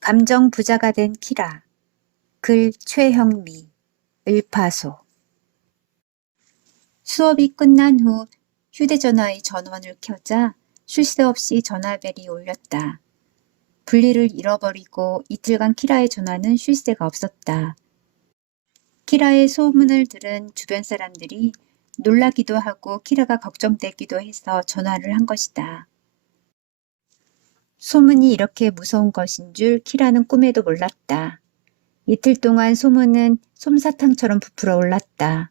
감정 부자가 된 키라. 글 최형미. 을파소. 수업이 끝난 후 휴대전화의 전원을 켜자 쉴 새 없이 전화벨이 울렸다. 분리를 잃어버리고 이틀간 키라의 전화는 쉴 새가 없었다. 키라의 소문을 들은 주변 사람들이 놀라기도 하고 키라가 걱정되기도 해서 전화를 한 것이다. 소문이 이렇게 무서운 것인 줄 키라는 꿈에도 몰랐다. 이틀 동안 소문은 솜사탕처럼 부풀어 올랐다.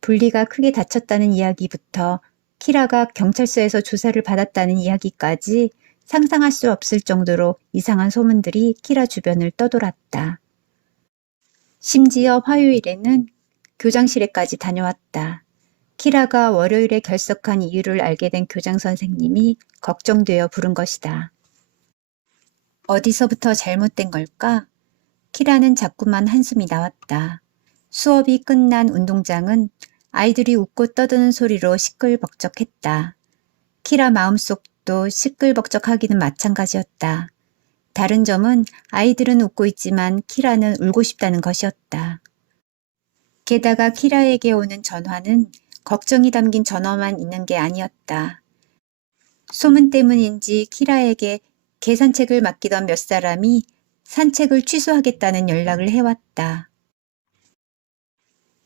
분리가 크게 다쳤다는 이야기부터 키라가 경찰서에서 조사를 받았다는 이야기까지 상상할 수 없을 정도로 이상한 소문들이 키라 주변을 떠돌았다. 심지어 화요일에는 교장실에까지 다녀왔다. 키라가 월요일에 결석한 이유를 알게 된 교장 선생님이 걱정되어 부른 것이다. 어디서부터 잘못된 걸까? 키라는 자꾸만 한숨이 나왔다. 수업이 끝난 운동장은 아이들이 웃고 떠드는 소리로 시끌벅적했다. 키라 마음속도 시끌벅적하기는 마찬가지였다. 다른 점은 아이들은 웃고 있지만 키라는 울고 싶다는 것이었다. 게다가 키라에게 오는 전화는 걱정이 담긴 전화만 있는 게 아니었다. 소문 때문인지 키라에게 계산책을 맡기던 몇 사람이 산책을 취소하겠다는 연락을 해왔다.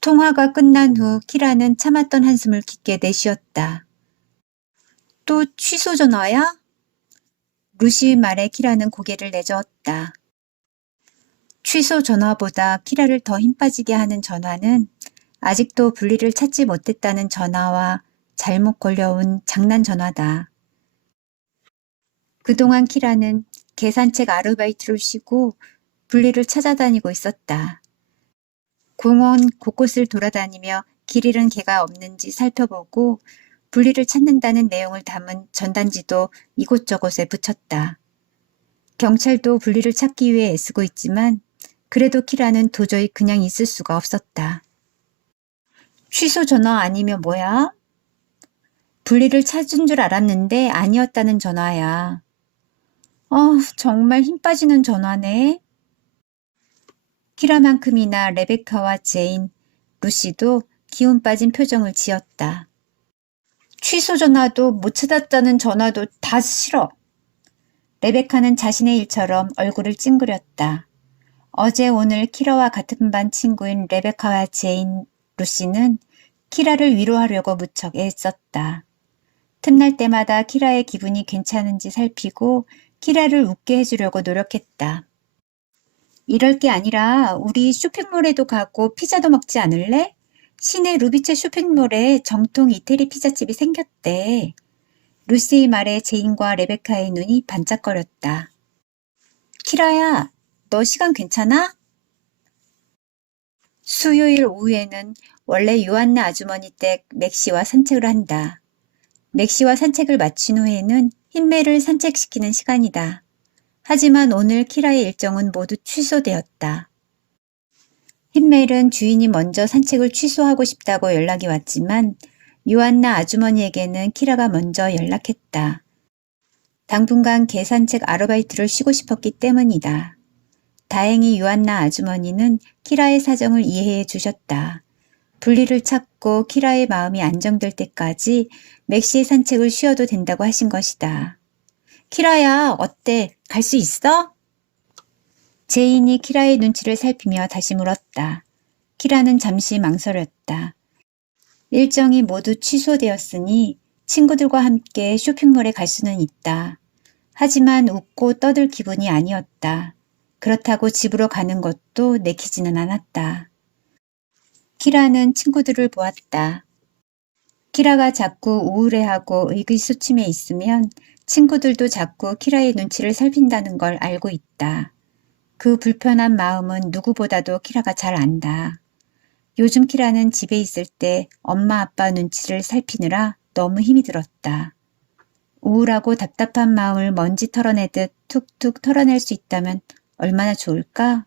통화가 끝난 후 키라는 참았던 한숨을 깊게 내쉬었다. 또 취소 전화야? 루시 말에 키라는 고개를 내저었다. 취소 전화보다 키라를 더 힘 빠지게 하는 전화는 아직도 분리를 찾지 못했다는 전화와 잘못 걸려온 장난 전화다. 그동안 키라는 계산책 아르바이트를 쉬고 분리를 찾아다니고 있었다. 공원 곳곳을 돌아다니며 길 잃은 개가 없는지 살펴보고 분리를 찾는다는 내용을 담은 전단지도 이곳저곳에 붙였다. 경찰도 분리를 찾기 위해 애쓰고 있지만 그래도 키라는 도저히 그냥 있을 수가 없었다. 취소 전화 아니면 뭐야? 분리를 찾은 줄 알았는데 아니었다는 전화야. 정말 힘 빠지는 전화네. 키라만큼이나 레베카와 제인, 루시도 기운 빠진 표정을 지었다. 취소 전화도 못 찾았다는 전화도 다 싫어. 레베카는 자신의 일처럼 얼굴을 찡그렸다. 어제 오늘 키라와 같은 반 친구인 레베카와 제인, 루시는 키라를 위로하려고 무척 애썼다. 틈날 때마다 키라의 기분이 괜찮은지 살피고 키라를 웃게 해주려고 노력했다. 이럴 게 아니라 우리 쇼핑몰에도 가고 피자도 먹지 않을래? 시내 루비체 쇼핑몰에 정통 이태리 피자집이 생겼대. 루시의 말에 제인과 레베카의 눈이 반짝거렸다. 키라야, 너 시간 괜찮아? 수요일 오후에는 원래 요한나 아주머니 댁 맥시와 산책을 한다. 맥시와 산책을 마친 후에는 흰매를 산책시키는 시간이다. 하지만 오늘 키라의 일정은 모두 취소되었다. 흰멜은 주인이 먼저 산책을 취소하고 싶다고 연락이 왔지만 요한나 아주머니에게는 키라가 먼저 연락했다. 당분간 개산책 아르바이트를 쉬고 싶었기 때문이다. 다행히 요한나 아주머니는 키라의 사정을 이해해 주셨다. 분리를 찾고 키라의 마음이 안정될 때까지 맥시의 산책을 쉬어도 된다고 하신 것이다. 키라야, 어때? 갈 수 있어? 제인이 키라의 눈치를 살피며 다시 물었다. 키라는 잠시 망설였다. 일정이 모두 취소되었으니 친구들과 함께 쇼핑몰에 갈 수는 있다. 하지만 웃고 떠들 기분이 아니었다. 그렇다고 집으로 가는 것도 내키지는 않았다. 키라는 친구들을 보았다. 키라가 자꾸 우울해하고 의기소침해 있으면 친구들도 자꾸 키라의 눈치를 살핀다는 걸 알고 있다. 그 불편한 마음은 누구보다도 키라가 잘 안다. 요즘 키라는 집에 있을 때 엄마 아빠 눈치를 살피느라 너무 힘이 들었다. 우울하고 답답한 마음을 먼지 털어내듯 툭툭 털어낼 수 있다면 얼마나 좋을까?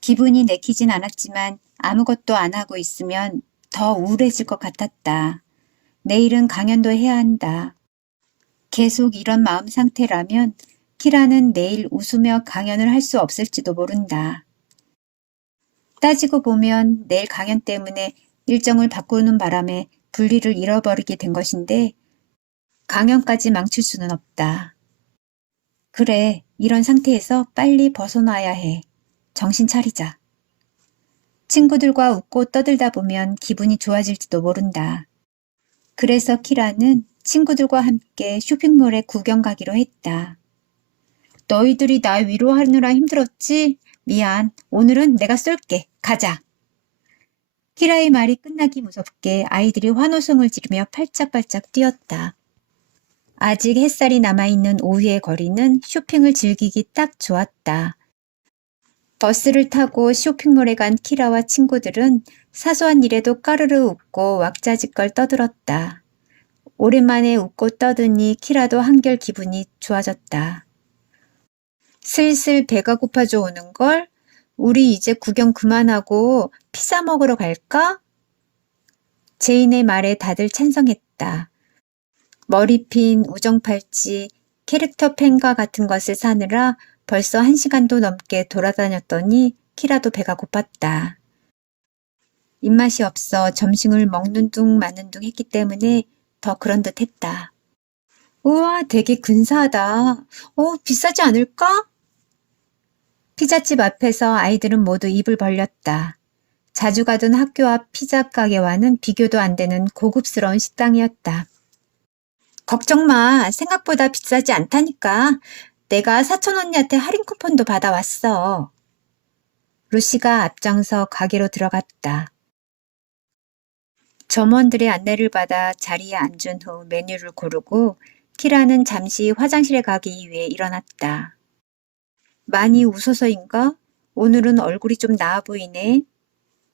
기분이 내키진 않았지만 아무것도 안 하고 있으면 더 우울해질 것 같았다. 내일은 강연도 해야 한다. 계속 이런 마음 상태라면 키라는 내일 웃으며 강연을 할 수 없을지도 모른다. 따지고 보면 내일 강연 때문에 일정을 바꾸는 바람에 분리를 잃어버리게 된 것인데 강연까지 망칠 수는 없다. 그래, 이런 상태에서 빨리 벗어나야 해. 정신 차리자. 친구들과 웃고 떠들다 보면 기분이 좋아질지도 모른다. 그래서 키라는 친구들과 함께 쇼핑몰에 구경 가기로 했다. 너희들이 나 위로하느라 힘들었지? 미안. 오늘은 내가 쏠게. 가자. 키라의 말이 끝나기 무섭게 아이들이 환호성을 지르며 팔짝팔짝 뛰었다. 아직 햇살이 남아있는 오후의 거리는 쇼핑을 즐기기 딱 좋았다. 버스를 타고 쇼핑몰에 간 키라와 친구들은 사소한 일에도 까르르 웃고 왁자지껄 떠들었다. 오랜만에 웃고 떠드니 키라도 한결 기분이 좋아졌다. 슬슬 배가 고파져 오는걸? 우리 이제 구경 그만하고 피자 먹으러 갈까? 제인의 말에 다들 찬성했다. 머리핀, 우정팔찌, 캐릭터 펜과 같은 것을 사느라 벌써 1시간도 넘게 돌아다녔더니 키라도 배가 고팠다. 입맛이 없어 점심을 먹는 둥 마는 둥 했기 때문에 더 그런 듯 했다. 우와, 되게 근사하다. 비싸지 않을까? 피자집 앞에서 아이들은 모두 입을 벌렸다. 자주 가던 학교 앞 피자 가게와는 비교도 안 되는 고급스러운 식당이었다. 걱정 마. 생각보다 비싸지 않다니까. 내가 사촌 언니한테 할인 쿠폰도 받아왔어. 루시가 앞장서 가게로 들어갔다. 점원들의 안내를 받아 자리에 앉은 후 메뉴를 고르고 키라는 잠시 화장실에 가기 위해 일어났다. 많이 웃어서인가? 오늘은 얼굴이 좀 나아 보이네.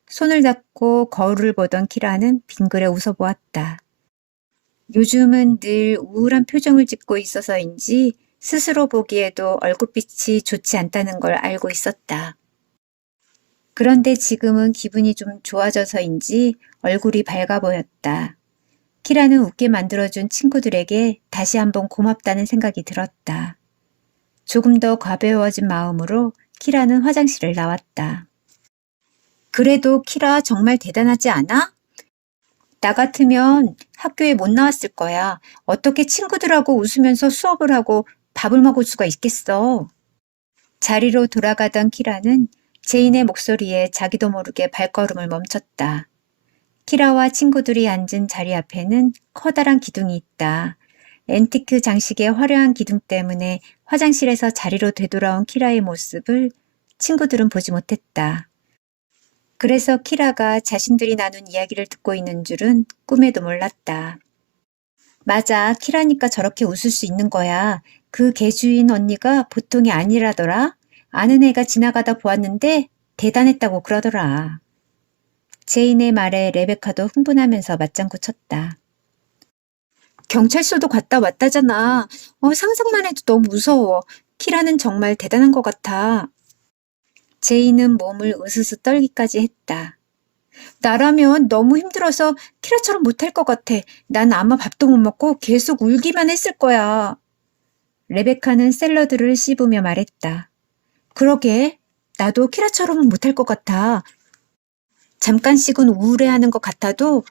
손을 잡고 거울을 보던 키라는 빙그레 웃어보았다. 요즘은 늘 우울한 표정을 짓고 있어서인지 스스로 보기에도 얼굴빛이 좋지 않다는 걸 알고 있었다. 그런데 지금은 기분이 좀 좋아져서인지 얼굴이 밝아 보였다. 키라는 웃게 만들어준 친구들에게 다시 한번 고맙다는 생각이 들었다. 조금 더 가벼워진 마음으로 키라는 화장실을 나왔다. 그래도 키라 정말 대단하지 않아? 나 같으면 학교에 못 나왔을 거야. 어떻게 친구들하고 웃으면서 수업을 하고 밥을 먹을 수가 있겠어. 자리로 돌아가던 키라는 제인의 목소리에 자기도 모르게 발걸음을 멈췄다. 키라와 친구들이 앉은 자리 앞에는 커다란 기둥이 있다. 앤티크 장식의 화려한 기둥 때문에 화장실에서 자리로 되돌아온 키라의 모습을 친구들은 보지 못했다. 그래서 키라가 자신들이 나눈 이야기를 듣고 있는 줄은 꿈에도 몰랐다. 맞아, 키라니까 저렇게 웃을 수 있는 거야. 그 개주인 언니가 보통이 아니라더라. 아는 애가 지나가다 보았는데 대단했다고 그러더라. 제인의 말에 레베카도 흥분하면서 맞장구 쳤다. 경찰서도 갔다 왔다잖아. 상상만 해도 너무 무서워. 키라는 정말 대단한 것 같아. 제인은 몸을 으스스 떨기까지 했다. 나라면 너무 힘들어서 키라처럼 못할 것 같아. 난 아마 밥도 못 먹고 계속 울기만 했을 거야. 레베카는 샐러드를 씹으며 말했다. 그러게, 나도 키라처럼은 못할 것 같아. 잠깐씩은 우울해하는 것 같아도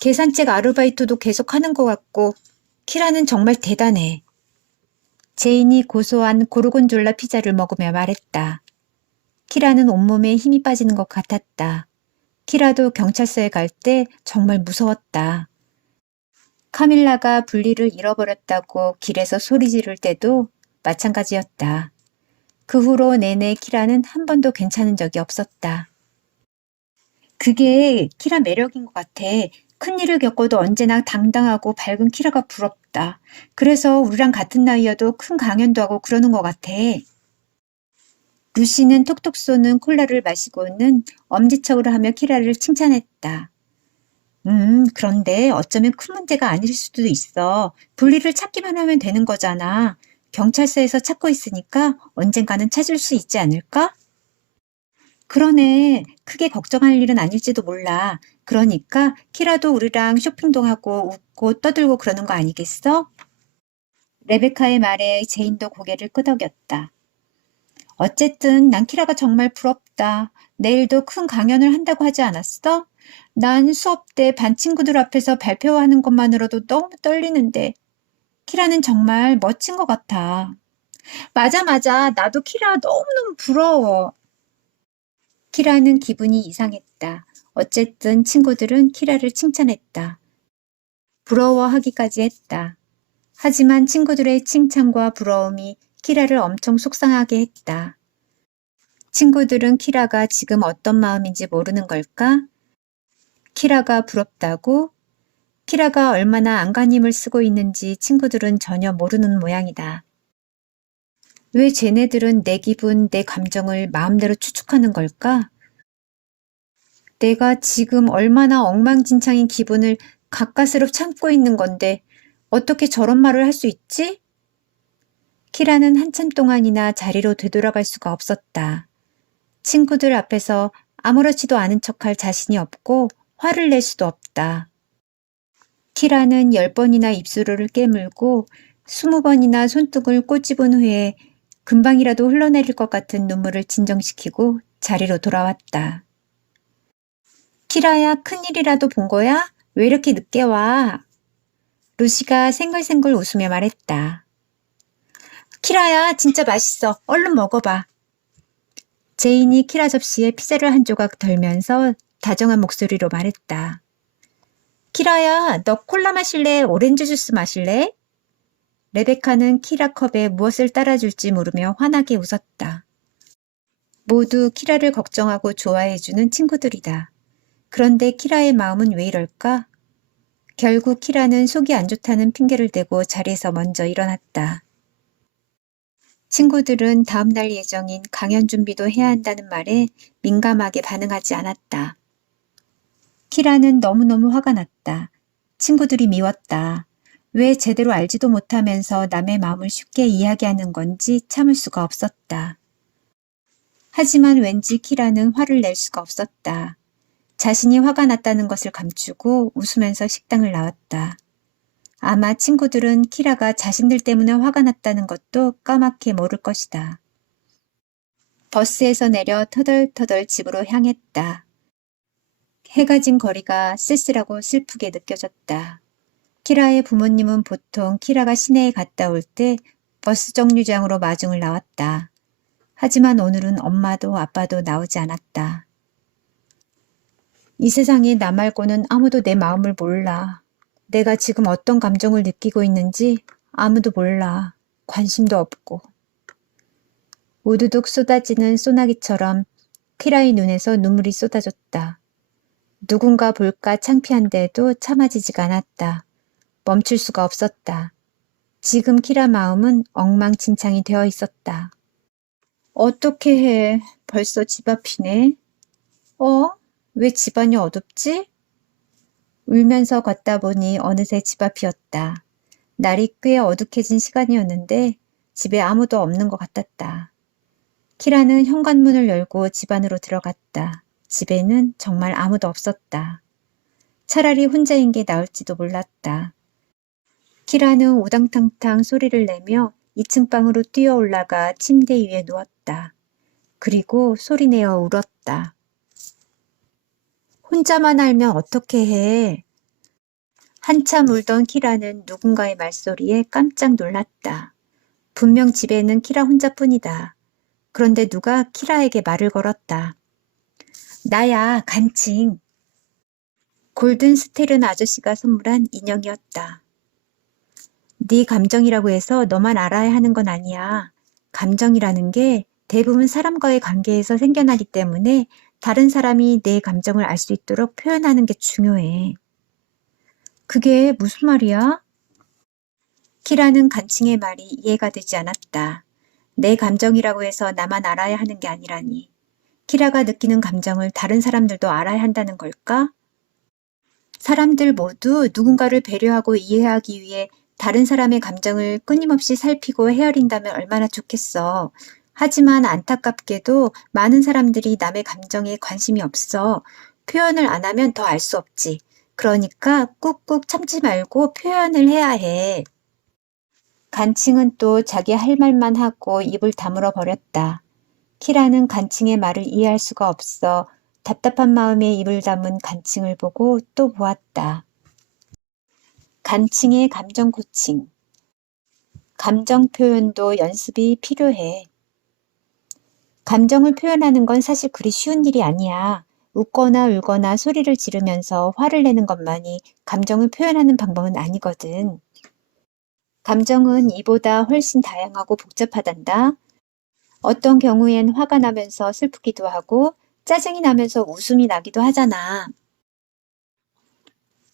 계산책 아르바이트도 계속하는 것 같고 키라는 정말 대단해. 제인이 고소한 고르곤졸라 피자를 먹으며 말했다. 키라는 온몸에 힘이 빠지는 것 같았다. 키라도 경찰서에 갈 때 정말 무서웠다. 카밀라가 분리를 잃어버렸다고 길에서 소리 지를 때도 마찬가지였다. 그 후로 내내 키라는 한 번도 괜찮은 적이 없었다. 그게 키라 매력인 것 같아. 큰일을 겪어도 언제나 당당하고 밝은 키라가 부럽다. 그래서 우리랑 같은 나이여도 큰 강연도 하고 그러는 것 같아. 루시는 톡톡 쏘는 콜라를 마시고는 엄지척을 하며 키라를 칭찬했다. 그런데 어쩌면 큰 문제가 아닐 수도 있어. 분리를 찾기만 하면 되는 거잖아. 경찰서에서 찾고 있으니까 언젠가는 찾을 수 있지 않을까? 그러네. 크게 걱정할 일은 아닐지도 몰라. 그러니까 키라도 우리랑 쇼핑도 하고 웃고 떠들고 그러는 거 아니겠어? 레베카의 말에 제인도 고개를 끄덕였다. 어쨌든 난 키라가 정말 부럽다. 내일도 큰 강연을 한다고 하지 않았어? 난 수업 때 반 친구들 앞에서 발표하는 것만으로도 너무 떨리는데. 키라는 정말 멋진 것 같아. 맞아, 맞아. 나도 키라 너무너무 부러워. 키라는 기분이 이상했다. 어쨌든 친구들은 키라를 칭찬했다. 부러워하기까지 했다. 하지만 친구들의 칭찬과 부러움이 키라를 엄청 속상하게 했다. 친구들은 키라가 지금 어떤 마음인지 모르는 걸까? 키라가 부럽다고? 키라가 얼마나 안간힘을 쓰고 있는지 친구들은 전혀 모르는 모양이다. 왜 쟤네들은 내 기분, 내 감정을 마음대로 추측하는 걸까? 내가 지금 얼마나 엉망진창인 기분을 가까스로 참고 있는 건데 어떻게 저런 말을 할 수 있지? 키라는 한참 동안이나 자리로 되돌아갈 수가 없었다. 친구들 앞에서 아무렇지도 않은 척할 자신이 없고 화를 낼 수도 없다. 키라는 10번이나 입술을 깨물고 20번이나 손등을 꼬집은 후에 금방이라도 흘러내릴 것 같은 눈물을 진정시키고 자리로 돌아왔다. 키라야, 큰일이라도 본 거야? 왜 이렇게 늦게 와? 루시가 생글생글 웃으며 말했다. 키라야, 진짜 맛있어. 얼른 먹어봐. 제인이 키라 접시에 피자를 한 조각 덜면서 다정한 목소리로 말했다. 키라야, 너 콜라 마실래? 오렌지 주스 마실래? 레베카는 키라 컵에 무엇을 따라줄지 모르며 환하게 웃었다. 모두 키라를 걱정하고 좋아해주는 친구들이다. 그런데 키라의 마음은 왜 이럴까? 결국 키라는 속이 안 좋다는 핑계를 대고 자리에서 먼저 일어났다. 친구들은 다음날 예정인 강연 준비도 해야 한다는 말에 민감하게 반응하지 않았다. 키라는 너무너무 화가 났다. 친구들이 미웠다. 왜 제대로 알지도 못하면서 남의 마음을 쉽게 이야기하는 건지 참을 수가 없었다. 하지만 왠지 키라는 화를 낼 수가 없었다. 자신이 화가 났다는 것을 감추고 웃으면서 식당을 나왔다. 아마 친구들은 키라가 자신들 때문에 화가 났다는 것도 까맣게 모를 것이다. 버스에서 내려 터덜터덜 집으로 향했다. 해가 진 거리가 쓸쓸하고 슬프게 느껴졌다. 키라의 부모님은 보통 키라가 시내에 갔다 올 때 버스 정류장으로 마중을 나왔다. 하지만 오늘은 엄마도 아빠도 나오지 않았다. 이 세상에 나 말고는 아무도 내 마음을 몰라. 내가 지금 어떤 감정을 느끼고 있는지 아무도 몰라. 관심도 없고. 우두둑 쏟아지는 소나기처럼 키라의 눈에서 눈물이 쏟아졌다. 누군가 볼까 창피한데도 참아지지가 않았다. 멈출 수가 없었다. 지금 키라 마음은 엉망진창이 되어 있었다. 어떻게 해. 벌써 집 앞이네. 왜 집안이 어둡지? 울면서 걷다 보니 어느새 집 앞이었다. 날이 꽤 어둑해진 시간이었는데 집에 아무도 없는 것 같았다. 키라는 현관문을 열고 집 안으로 들어갔다. 집에는 정말 아무도 없었다. 차라리 혼자인 게 나을지도 몰랐다. 키라는 우당탕탕 소리를 내며 2층 방으로 뛰어 올라가 침대 위에 누웠다. 그리고 소리내어 울었다. 혼자만 알면 어떻게 해? 한참 울던 키라는 누군가의 말소리에 깜짝 놀랐다. 분명 집에는 키라 혼자뿐이다. 그런데 누가 키라에게 말을 걸었다. 나야, 간칭. 골든 스텔은 아저씨가 선물한 인형이었다. 네 감정이라고 해서 너만 알아야 하는 건 아니야. 감정이라는 게 대부분 사람과의 관계에서 생겨나기 때문에 다른 사람이 내 감정을 알 수 있도록 표현하는 게 중요해. 그게 무슨 말이야? 키라는 간칭의 말이 이해가 되지 않았다. 내 감정이라고 해서 나만 알아야 하는 게 아니라니. 키라가 느끼는 감정을 다른 사람들도 알아야 한다는 걸까? 사람들 모두 누군가를 배려하고 이해하기 위해 다른 사람의 감정을 끊임없이 살피고 헤아린다면 얼마나 좋겠어. 하지만 안타깝게도 많은 사람들이 남의 감정에 관심이 없어. 표현을 안 하면 더 알 수 없지. 그러니까 꾹꾹 참지 말고 표현을 해야 해. 간칭은 또 자기 할 말만 하고 입을 다물어 버렸다. 키라는 간칭의 말을 이해할 수가 없어 답답한 마음에 입을 다문 간칭을 보고 또 보았다. 간칭의 감정 고칭. 감정 표현도 연습이 필요해. 감정을 표현하는 건 사실 그리 쉬운 일이 아니야. 웃거나 울거나 소리를 지르면서 화를 내는 것만이 감정을 표현하는 방법은 아니거든. 감정은 이보다 훨씬 다양하고 복잡하단다. 어떤 경우엔 화가 나면서 슬프기도 하고 짜증이 나면서 웃음이 나기도 하잖아.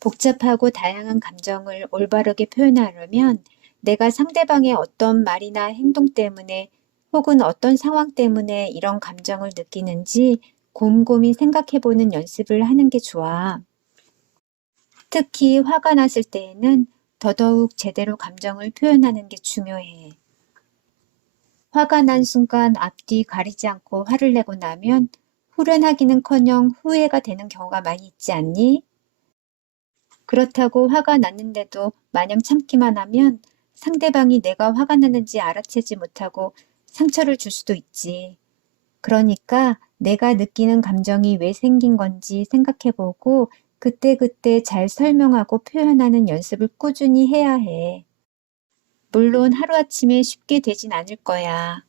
복잡하고 다양한 감정을 올바르게 표현하려면 내가 상대방의 어떤 말이나 행동 때문에 혹은 어떤 상황 때문에 이런 감정을 느끼는지 곰곰이 생각해보는 연습을 하는 게 좋아. 특히 화가 났을 때에는 더더욱 제대로 감정을 표현하는 게 중요해. 화가 난 순간 앞뒤 가리지 않고 화를 내고 나면 후련하기는커녕 후회가 되는 경우가 많이 있지 않니? 그렇다고 화가 났는데도 마냥 참기만 하면 상대방이 내가 화가 났는지 알아채지 못하고 상처를 줄 수도 있지. 그러니까 내가 느끼는 감정이 왜 생긴 건지 생각해보고 그때그때 잘 설명하고 표현하는 연습을 꾸준히 해야 해. 물론 하루아침에 쉽게 되진 않을 거야.